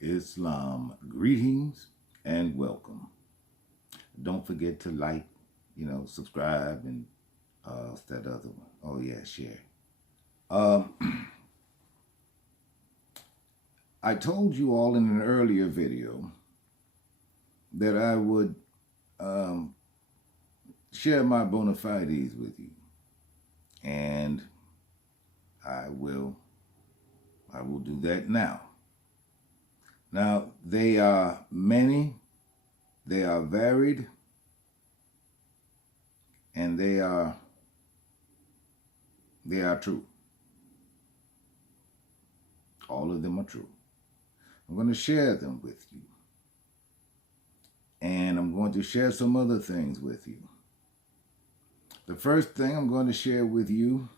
Islam. Greetings and welcome. Don't forget to like, subscribe and what's that other one? Oh yeah, share. I told you all in an earlier video that I would share my Bonafides with you, and I will do that now. Now, they are many, they are varied, and they are true. All of them are true. I'm going to share them with you. And I'm going to share some other things with you. The first thing I'm going to share with you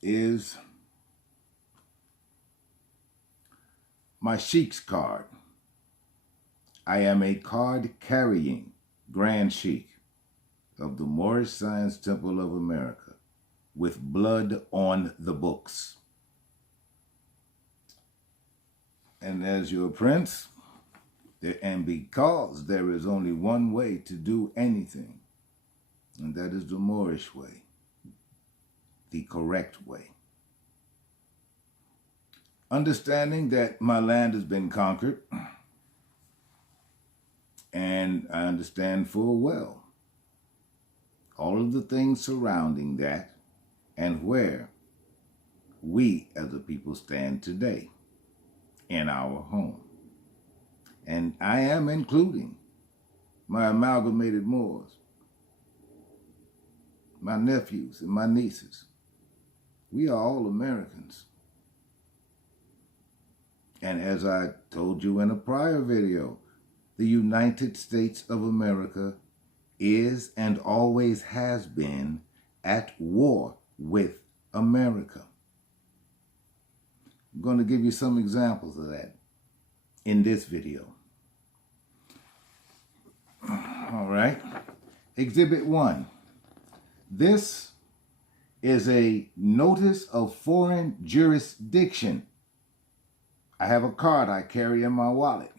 is my Sheikh's card. I am a card-carrying Grand Sheikh of the Moorish Science Temple of America with blood on the books. And as your prince, and because there is only one way to do anything, and that is the Moorish way, the correct way. Understanding that my land has been conquered, and I understand full well all of the things surrounding that and where we as a people stand today in our home. And I am including my amalgamated Moors, my nephews and my nieces. We are all Americans. And as I told you in a prior video, the United States of America is and always has been at war with America. I'm going to give you some examples of that in this video. All right. Exhibit 1. This is a notice of foreign jurisdiction. I have a card I carry in my wallet.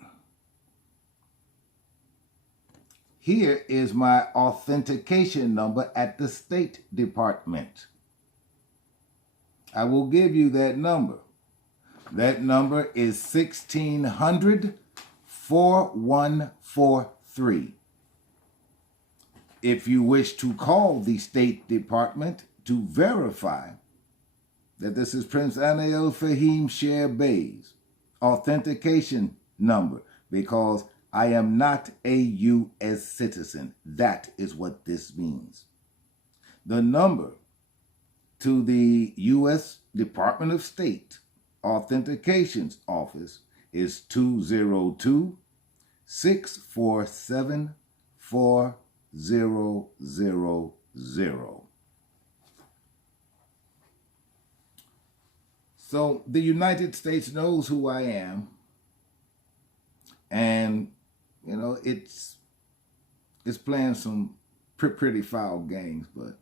Here is my authentication number at the State Department. I will give you that number. That number is 1600-4143. If you wish to call the State Department to verify that this is Princeanaelbey's authentication number, because I am not a U.S. citizen. That is what this means. The number to the U.S. Department of State Authentications Office is 202-647-4000. So the United States knows who I am, and it's playing some pretty foul games, but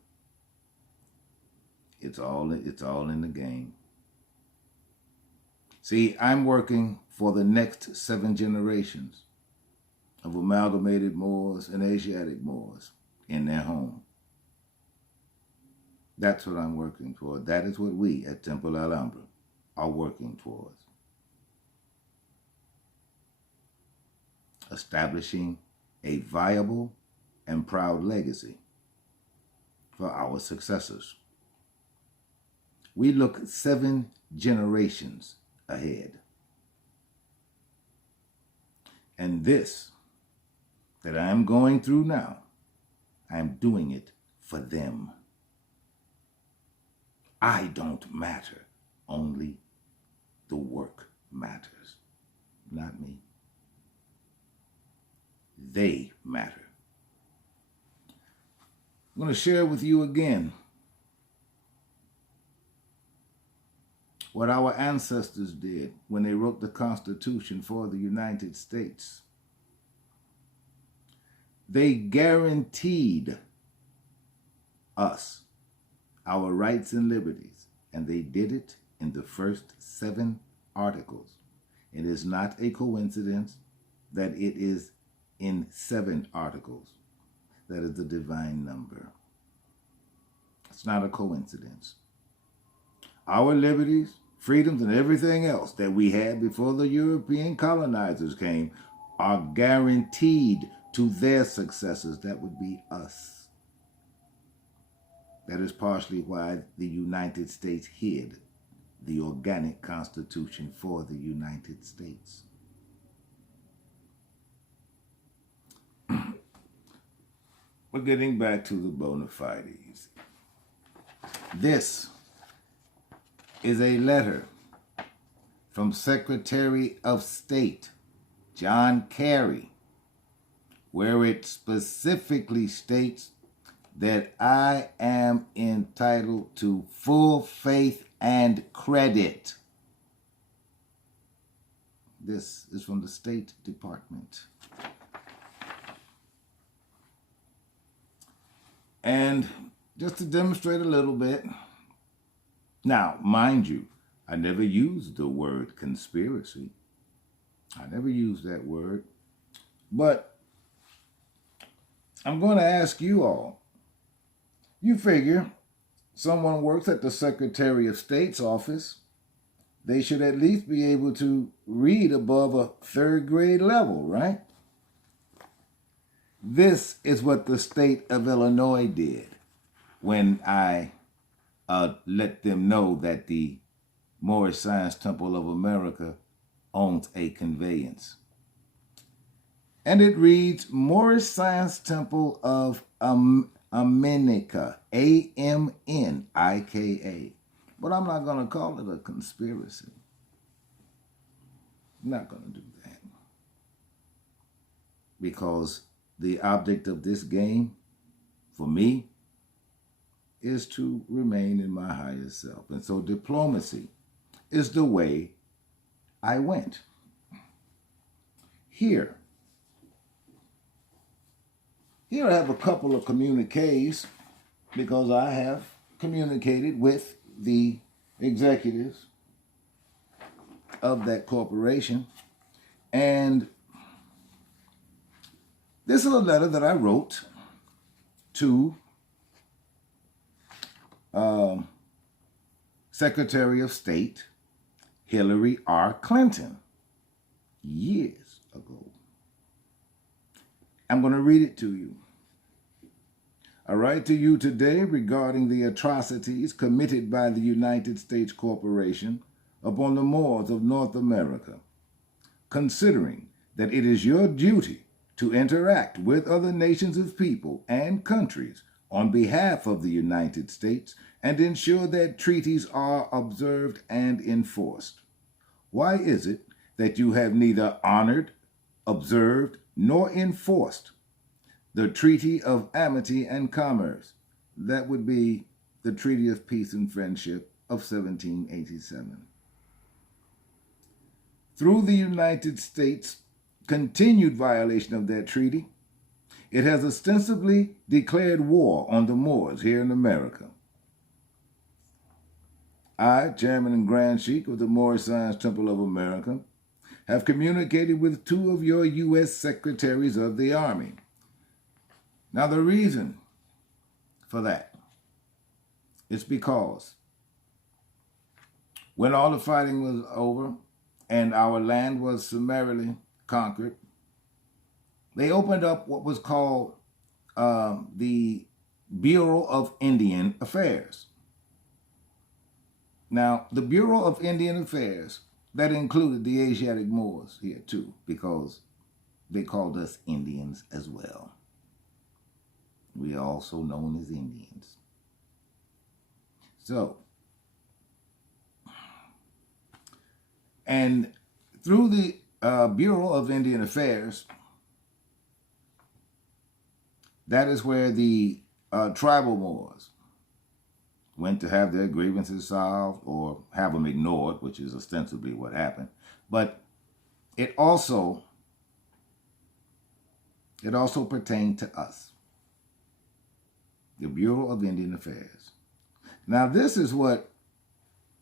it's all in the game. See, I'm working for the next 7 generations of amalgamated Moors and Asiatic Moors in their home. That's what I'm working for. That is what we at Temple Alhambra are working towards. Establishing a viable and proud legacy for our successors. We look 7 generations ahead. And this that I am going through now, I am doing it for them. I don't matter, only the work matters, not me. They matter. I'm going to share with you again what our ancestors did when they wrote the Constitution for the United States. They guaranteed us our rights and liberties, and they did it in the first 7 articles It is not a coincidence that it is in 7 articles. That is the divine number. It's not a coincidence. Our liberties, freedoms, and everything else that we had before the European colonizers came are guaranteed to their successors. That would be us. That is partially why the United States hid the organic constitution for the United States. We're getting back to the Bonafides. This is a letter from Secretary of State John Kerry, where it specifically states that I am entitled to full faith and credit. This is from the State Department. And just to demonstrate a little bit, now, mind you, I never used the word conspiracy. I never used that word. But I'm going to ask you all, you figure someone works at the Secretary of State's office, they should at least be able to read above a 3rd grade level, right? This is what the state of Illinois did when I let them know that the Moorish Science Temple of America owns a conveyance. And it reads Moorish Science Temple of America, A-M-N-I-K-A. But I'm not going to call it a conspiracy. I'm not going to do that. Because the object of this game, for me, is to remain in my higher self. And so diplomacy is the way I went. Here I have a couple of communiques because I have communicated with the executives of that corporation. And this is a letter that I wrote to Secretary of State Hillary R. Clinton years ago. I'm going to read it to you. I write to you today regarding the atrocities committed by the United States Corporation upon the Moors of North America, considering that it is your duty to interact with other nations of people and countries on behalf of the United States and ensure that treaties are observed and enforced. Why is it that you have neither honored, observed, nor enforced the Treaty of Amity and Commerce? That would be the Treaty of Peace and Friendship of 1787. Through the United States' continued violation of that treaty, it has ostensibly declared war on the Moors here in America. I, Chairman and Grand Sheik of the Moorish Science Temple of America, have communicated with 2 of your U.S. Secretaries of the Army. Now, the reason for that is because when all the fighting was over and our land was summarily conquered, they opened up what was called the Bureau of Indian Affairs. Now, the Bureau of Indian Affairs, that included the Asiatic Moors here too, because they called us Indians as well. We are also known as Indians. So, and through the Bureau of Indian Affairs, that is where the tribal Moors went to have their grievances solved or have them ignored, which is ostensibly what happened. But it also pertained to us, the Bureau of Indian Affairs. Now, this is what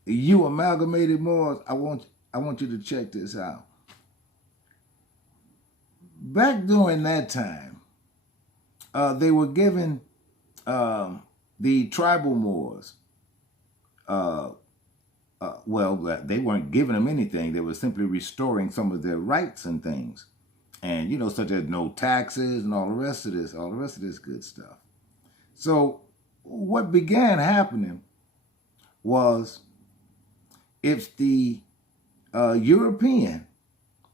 you amalgamated Moors, I want you to check this out. back during that time, they were given the tribal Moors, well, they weren't giving them anything. They were simply restoring some of their rights and things. And, you know, such as no taxes and all the rest of this good stuff. So what began happening was if the European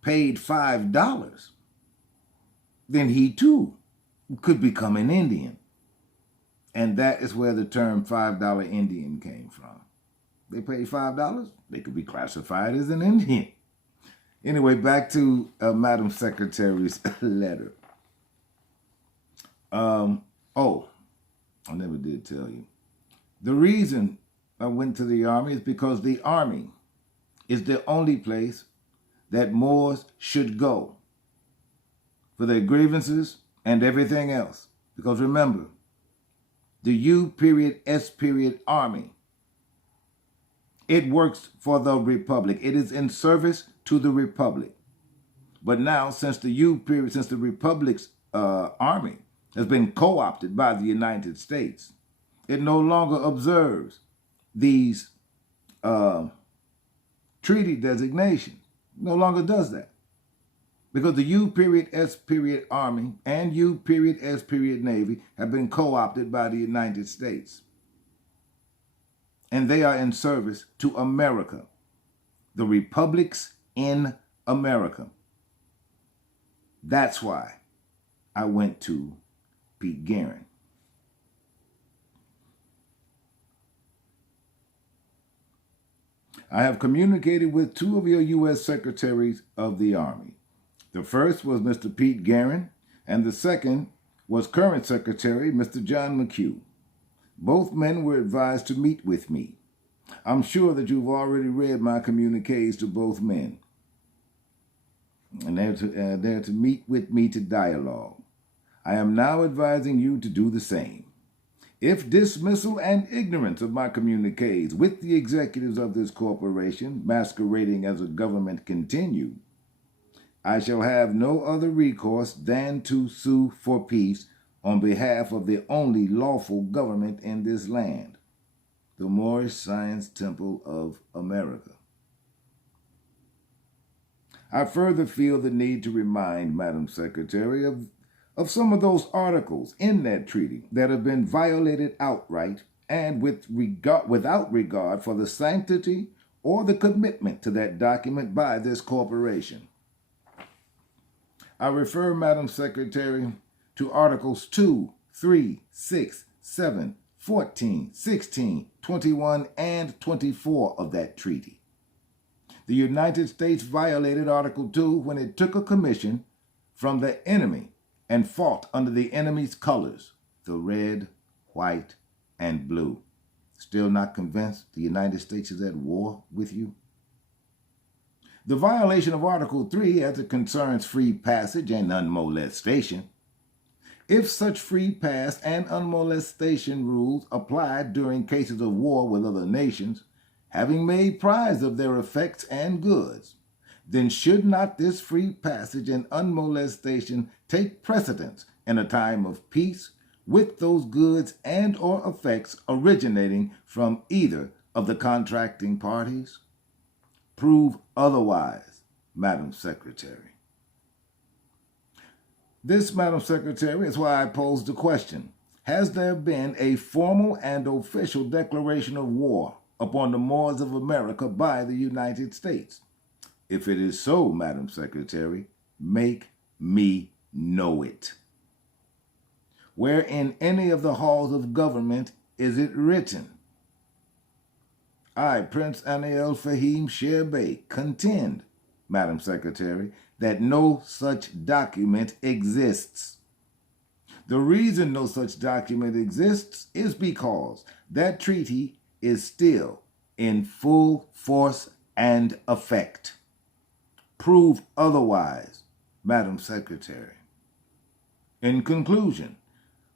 paid $5, then he too could become an Indian. And that is where the term $5 Indian came from. They paid $5, they could be classified as an Indian. Anyway, back to Madam Secretary's letter. Oh, I never did tell you. The reason I went to the Army is because the Army is the only place that Moors should go for their grievances and everything else. Because remember, the U.S. Army, it works for the Republic. It is in service to the Republic. But now, since the Republic's army has been co-opted by the United States, it no longer observes these treaty designations. No longer does that. Because the U.S. Army and U.S. Navy have been co-opted by the United States. And they are in service to America, the republics in America. That's why I went to Pete Guerin. I have communicated with two of your U.S. Secretaries of the Army. The first was Mr. Pete Guerin, and the second was current Secretary, Mr. John McHugh. Both men were advised to meet with me. I'm sure that you've already read my communiques to both men. And they're to meet with me to dialogue. I am now advising you to do the same. If dismissal and ignorance of my communiques with the executives of this corporation, masquerading as a government, continue, I shall have no other recourse than to sue for peace on behalf of the only lawful government in this land, the Moorish Science Temple of America. I further feel the need to remind Madam Secretary of some of those articles in that treaty that have been violated outright and without regard for the sanctity or the commitment to that document by this corporation. I refer, Madam Secretary, to Articles 2, 3, 6, 7, 14, 16, 21, and 24 of that treaty. The United States violated Article 2 when it took a commission from the enemy and fought under the enemy's colors, the red, white, and blue. Still not convinced the United States is at war with you? The violation of Article 3 as it concerns free passage and unmolestation. If such free pass and unmolestation rules applied during cases of war with other nations, having made prize of their effects and goods, then should not this free passage and unmolestation take precedence in a time of peace with those goods and or effects originating from either of the contracting parties? Prove otherwise, Madam Secretary. This, Madam Secretary, is why I posed the question. Has there been a formal and official declaration of war upon the Moors of America by the United States? If it is so, Madam Secretary, make me know it. Where in any of the halls of government is it written? I, Princeanaelbey, contend, Madam Secretary, that no such document exists. The reason no such document exists is because that treaty is still in full force and effect. Prove otherwise, Madam Secretary. In conclusion,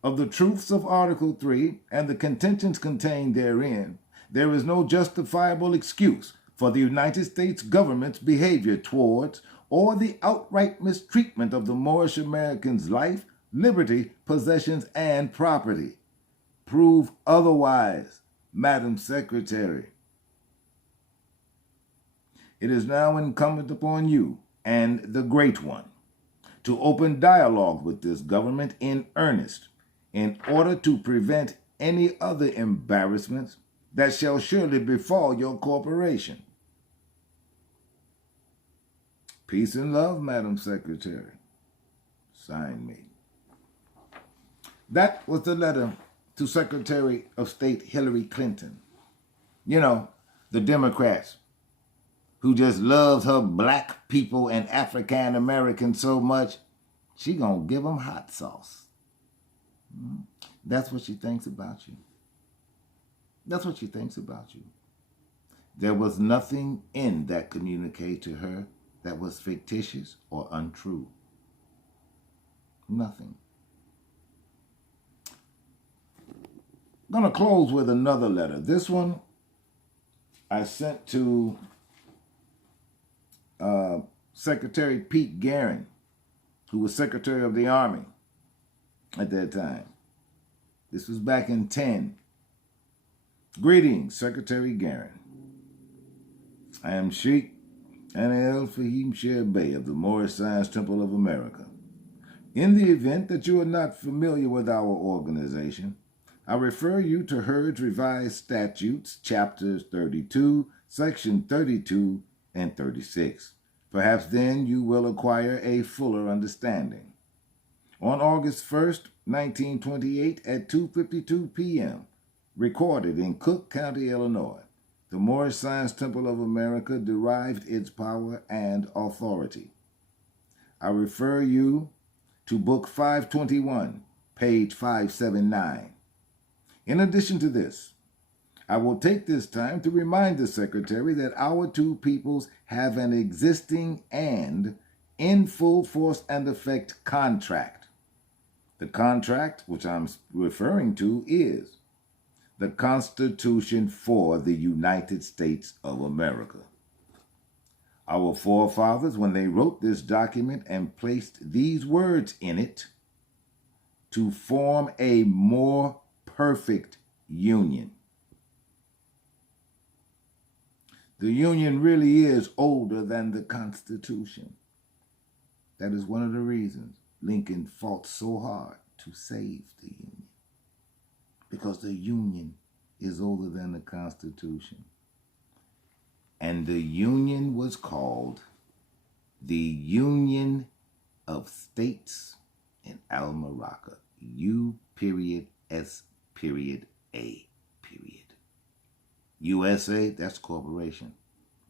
of the truths of Article 3 and the contentions contained therein, there is no justifiable excuse for the United States government's behavior towards or the outright mistreatment of the Moorish Americans' life, liberty, possessions, and property. Prove otherwise, Madam Secretary. It is now incumbent upon you and the Great One to open dialogue with this government in earnest in order to prevent any other embarrassments that shall surely befall your corporation. Peace and love, Madam Secretary. Sign me. That was the letter to Secretary of State Hillary Clinton. You know, the Democrats who just loves her black people and African Americans so much, she gonna give them hot sauce. That's what she thinks about you. That's what she thinks about you. There was nothing in that communique to her that was fictitious or untrue. Nothing. I'm going to close with another letter. This one I sent to Secretary Pete Guerin, who was Secretary of the Army at that time. This was back in 10. Greetings, Secretary Guerin. I am Sheikh Princeanaelbey of the Moorish Science Temple of America. In the event that you are not familiar with our organization, I refer you to Herd's Revised Statutes, Chapters 32, Section 32, and 36. Perhaps then you will acquire a fuller understanding. On August 1st, 1928, at 2:52 p.m., recorded in Cook County, Illinois, the Moorish Science Temple of America derived its power and authority. I refer you to Book 521, page 579. In addition to this, I will take this time to remind the Secretary that our two peoples have an existing and in full force and effect contract. The contract, which I'm referring to, is the Constitution for the United States of America. Our forefathers, when they wrote this document and placed these words in it, to form a more perfect union. The Union really is older than the Constitution. That is one of the reasons Lincoln fought so hard to save the Union. Because the Union is older than the Constitution. And the Union was called the Union of States in Alhambra. U.S.A. USA, that's corporation.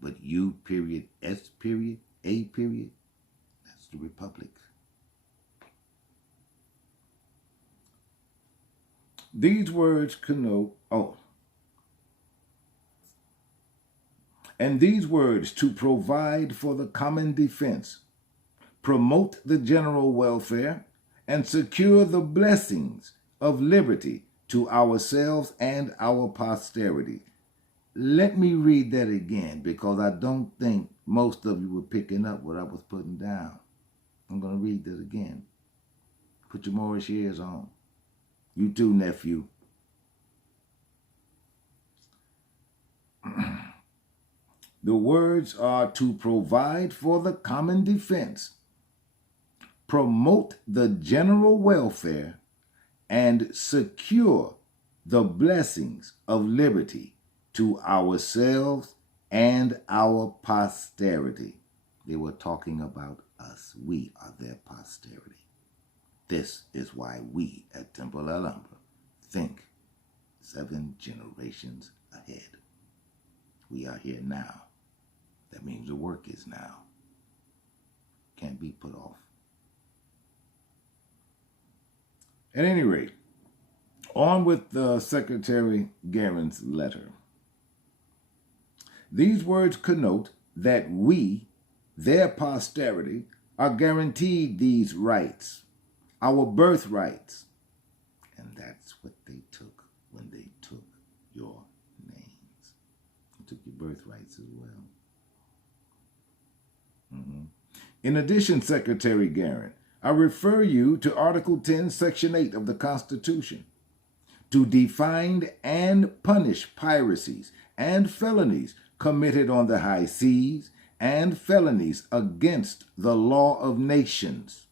But U.S.A. that's the Republic. These words connote, and these words to provide for the common defense, promote the general welfare, and secure the blessings of liberty to ourselves and our posterity. Let me read that again, because I don't think most of you were picking up what I was putting down. I'm going to read that again. Put your Moorish ears on. You too, nephew. The words are to provide for the common defense, promote the general welfare, and secure the blessings of liberty to ourselves and our posterity. They were talking about us. We are their posterity. This is why we at Temple Alhambra think 7 generations ahead. We are here now. That means the work is now. Can't be put off. At any rate, on with Secretary Guerin's letter. These words connote that we, their posterity, are guaranteed these rights, our birthrights. And that's what they took when they took your names. They took your birthrights as well. In addition, Secretary Guerin, I refer you to Article 10, Section 8 of the Constitution to define and punish piracies and felonies committed on the high seas and felonies against the law of nations.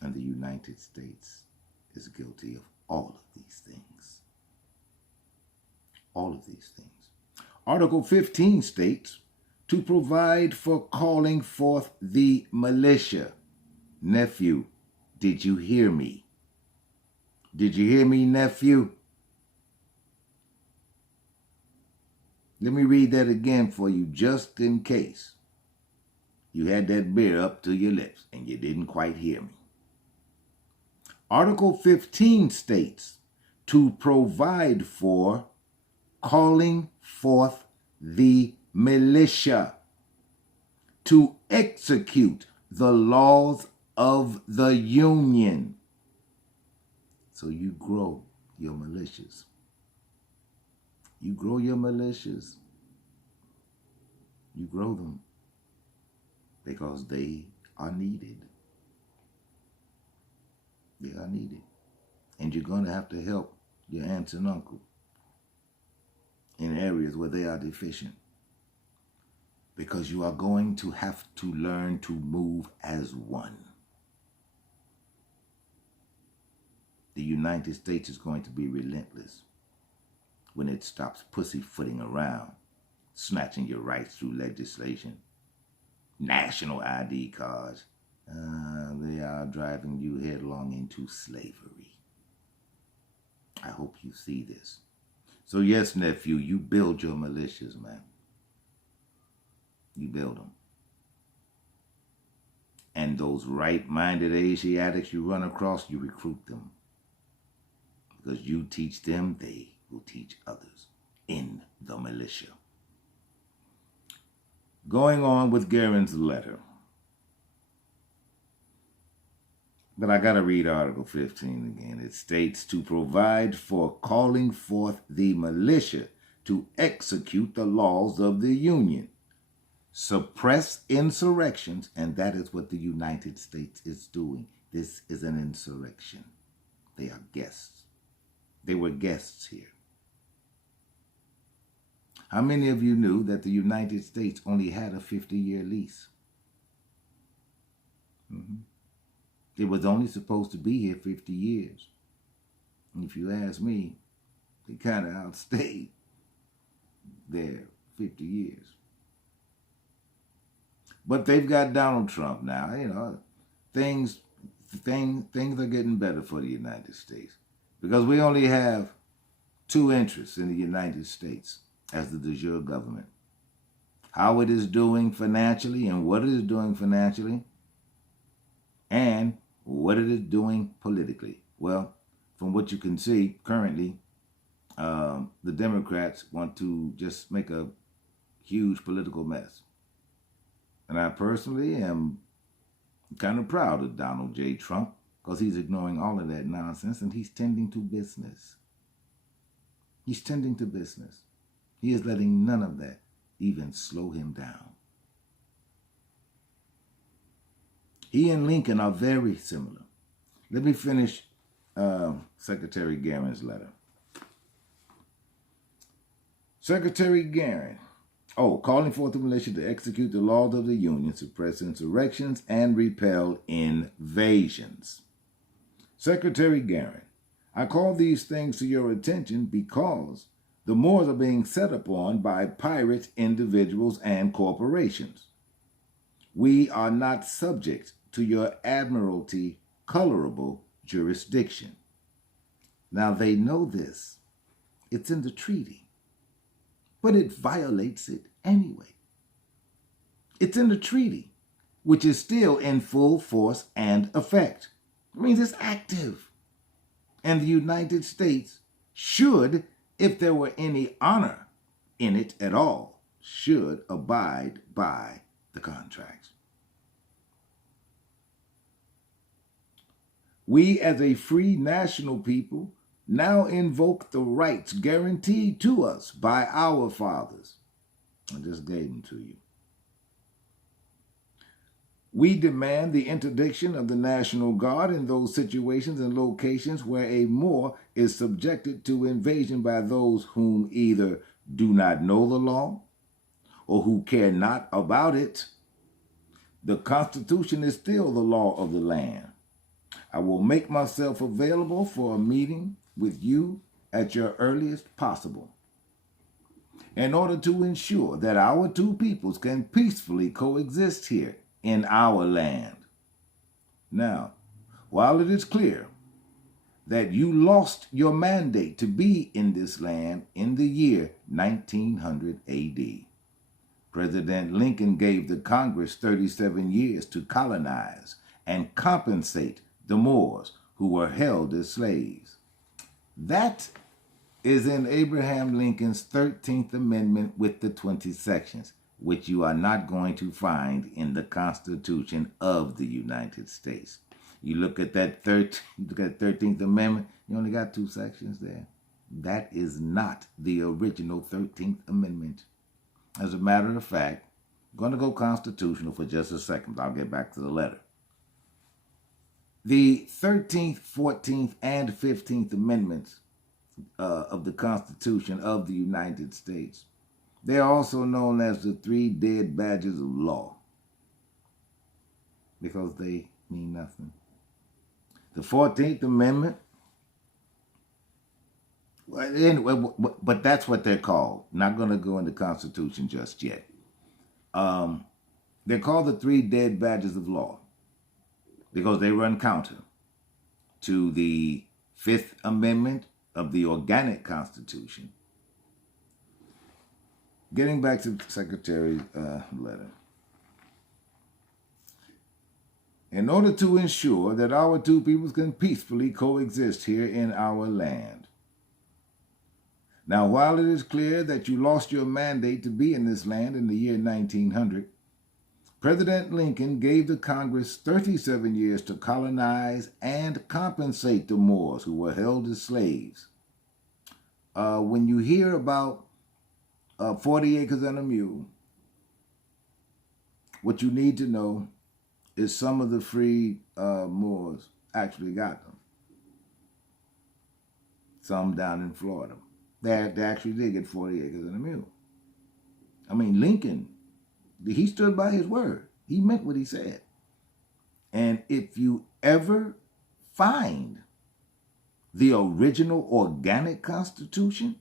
And the United States is guilty of all of these things. All of these things. Article 15 states, to provide for calling forth the militia. Nephew, did you hear me? Did you hear me, nephew? Let me read that again for you, just in case you had that beer up to your lips and you didn't quite hear me. Article 15 states, to provide for calling forth the militia, to execute the laws of the Union. So you grow your militias. You grow your militias. You grow them because they are needed. They are needed. And you're going to have to help your aunts and uncle in areas where they are deficient. Because you are going to have to learn to move as one. The United States is going to be relentless when it stops pussyfooting around, snatching your rights through legislation, national ID cards. They are driving you headlong into slavery. I hope you see this. So yes, nephew, you build your militias, man. You build them. And those right-minded Asiatics you run across, you recruit them. Because you teach them, they will teach others in the militia. Going on with Guerin's letter. But I got to read Article 15 again. It states, to provide for calling forth the militia to execute the laws of the Union, suppress insurrections, and that is what the United States is doing. This is an insurrection. They are guests. They were guests here. How many of you knew that the United States only had a 50-year lease? It was only supposed to be here 50 years. And if you ask me, they kind of outstayed their 50 years. But they've got Donald Trump now. You know, things are getting better for the United States. Because we only have two interests in the United States as the de jure government. How it is doing financially and what it is doing financially, and what it is doing politically. Well, from what you can see currently, the Democrats want to just make a huge political mess. And I personally am kind of proud of Donald J. Trump because he's ignoring all of that nonsense and he's tending to business. He's tending to business. He is letting none of that even slow him down. He and Lincoln are very similar. Let me finish Secretary Guerin's letter. Secretary Guerin, calling forth the militia to execute the laws of the Union, suppress insurrections, and repel invasions. Secretary Guerin, I call these things to your attention because the Moors are being set upon by pirate individuals and corporations. We are not subject to your admiralty colorable jurisdiction. Now they know this. It's in the treaty. But it violates it anyway. It's in the treaty, which is still in full force and effect. It means it's active. And the United States should, if there were any honor in it at all, should abide by the contracts. We, as a free national people, now invoke the rights guaranteed to us by our fathers. I just gave them to you. We demand the interdiction of the National Guard in those situations and locations where a Moor is subjected to invasion by those whom either do not know the law or who care not about it. The Constitution is still the law of the land. I will make myself available for a meeting with you at your earliest possible, in order to ensure that our two peoples can peacefully coexist here in our land. Now, while it is clear that you lost your mandate to be in this land in the year 1900 A.D., President Lincoln gave the Congress 37 years to colonize and compensate the Moors who were held as slaves. That is in Abraham Lincoln's 13th Amendment with the 20 sections, which you are not going to find in the Constitution of the United States. You look at that 13th Amendment, you only got 2 sections there. That is not the original 13th Amendment. As a matter of fact, I'm going to go constitutional for just a second, but I'll get back to the letter. The 13th, 14th, and 15th Amendments of the Constitution of the United States, they are also known as the 3 dead badges of law, because they mean nothing. The 14th Amendment, well, anyway, but that's what they're called. Not going to go into Constitution just yet. They're called the 3 dead badges of law because they run counter to the 5th Amendment of the Organic Constitution. Getting back to the Secretary's letter. In order to ensure that our two peoples can peacefully coexist here in our land. Now, while it is clear that you lost your mandate to be in this land in the year 1900, President Lincoln gave the Congress 37 years to colonize and compensate the Moors who were held as slaves. When you hear about 40 acres and a mule, what you need to know is some of the free Moors actually got them. Some down in Florida. They actually did get 40 acres and a mule. I mean, Lincoln, he stood by his word. He meant what he said. And if you ever find the original organic Constitution,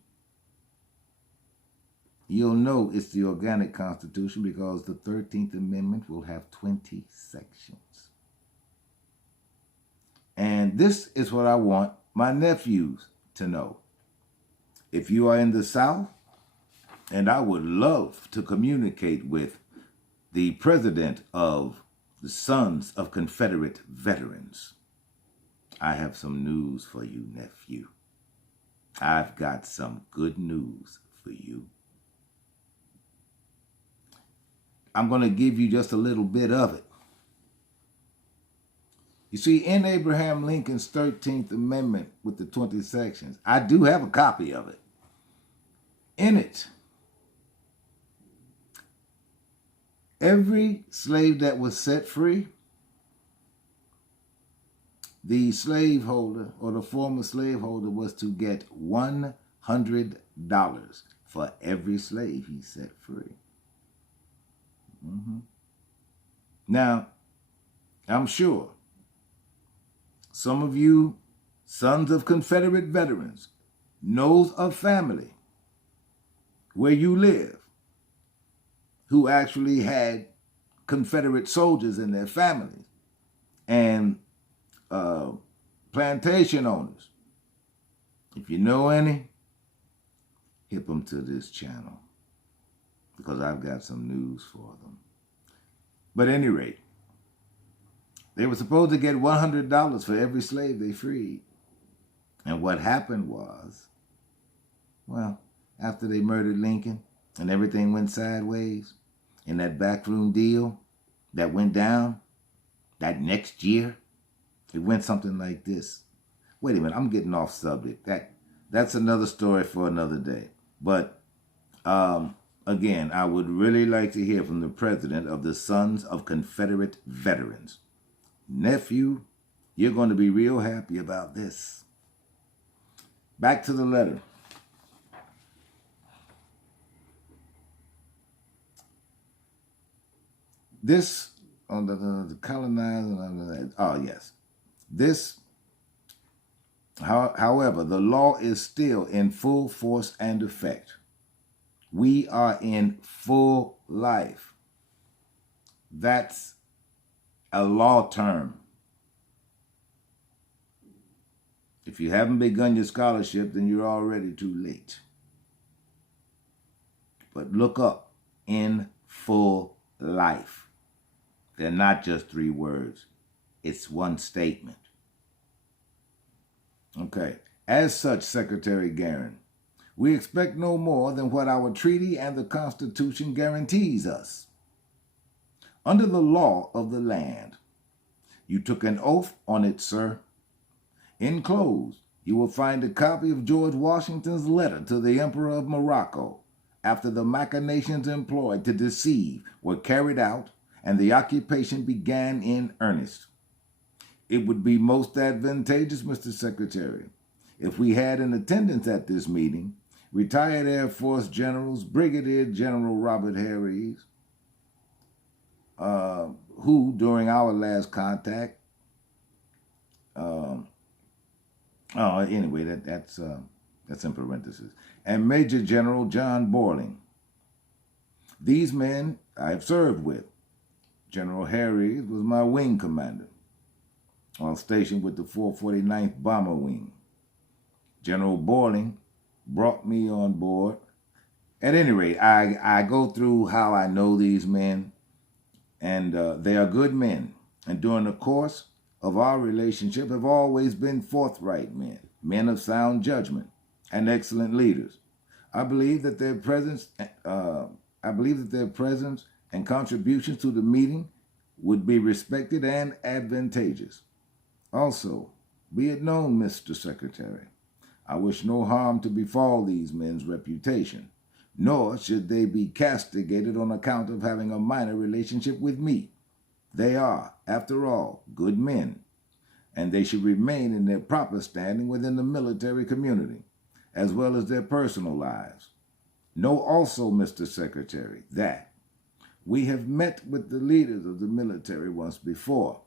you'll know it's the Organic Constitution because the 13th Amendment will have 20 sections. And this is what I want my nephews to know. If you are in the South, and I would love to communicate with the president of the Sons of Confederate Veterans, I have some news for you, nephew. I've got some good news for you. I'm going to give you just a little bit of it. You see, in Abraham Lincoln's 13th Amendment with the 20 sections, I do have a copy of it. In it, every slave that was set free, the slaveholder or the former slaveholder was to get $100 for every slave he set free. Now, I'm sure some of you sons of Confederate veterans knows of family where you live who actually had Confederate soldiers in their families and plantation owners. If you know any, hip them to this channel because I've got some news for them. But at any rate, they were supposed to get $100 for every slave they freed. And what happened was, well, after they murdered Lincoln and everything went sideways in that backroom deal that went down that next year, it went something like this. Wait a minute, I'm getting off subject. That's another story for another day. But Again, I would really like to hear from the president of the Sons of Confederate Veterans. Nephew, you're going to be real happy about this. Back to the letter. This, on the colonizing, oh yes. This, however, the law is still in full force and effect. We are in full life. That's a law term. If you haven't begun your scholarship, then you're already too late. But look up, in full life. They're not just 3 words. It's one statement. Okay. As such, Secretary Guerin, we expect no more than what our treaty and the Constitution guarantees us. Under the law of the land, you took an oath on it, sir. Enclosed, you will find a copy of George Washington's letter to the Emperor of Morocco after the machinations employed to deceive were carried out and the occupation began in earnest. It would be most advantageous, Mr. Secretary, if we had in attendance at this meeting retired Air Force Generals, Brigadier General Robert Harries, who, during our last contact, anyway, that's in parentheses, and Major General John Borling. These men I have served with. General Harries was my wing commander while stationed with the 449th Bomber Wing. General Borling brought me on board. At any rate, I go through how I know these men, and they are good men. And during the course of our relationship have always been forthright men, men of sound judgment, and excellent leaders. I believe that their presence and contributions to the meeting would be respected and advantageous. Also, be it known, Mr. Secretary, I wish no harm to befall these men's reputation, nor should they be castigated on account of having a minor relationship with me. They are, after all, good men, and they should remain in their proper standing within the military community, as well as their personal lives. Know also, Mr. Secretary, that we have met with the leaders of the military once before,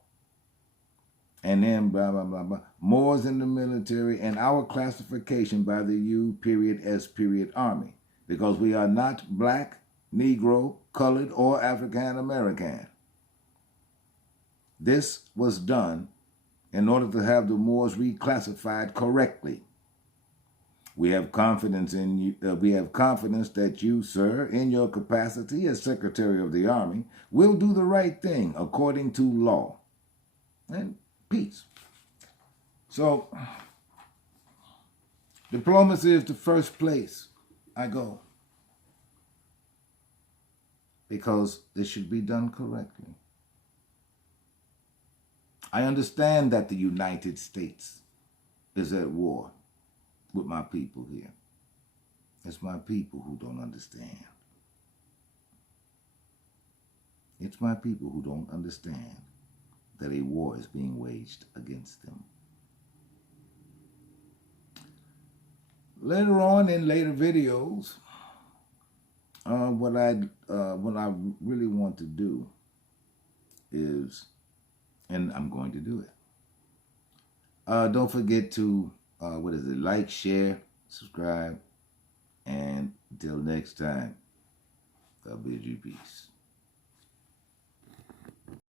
and then blah, blah, blah, blah, Moors in the military, and our classification by the U.S. Army, because we are not black, Negro, colored, or African American. This was done in order to have the Moors reclassified correctly. We have confidence in you. We have confidence that you, sir, in your capacity as Secretary of the Army, will do the right thing according to law. And peace. So, diplomacy is the first place I go, because this should be done correctly. I understand that the United States is at war with my people here. It's my people who don't understand. It's my people who don't understand that a war is being waged against them. Later on in later videos, what I really want to do is, and I'm going to do it. Don't forget to, like, share, subscribe, and until next time, I bid you peace.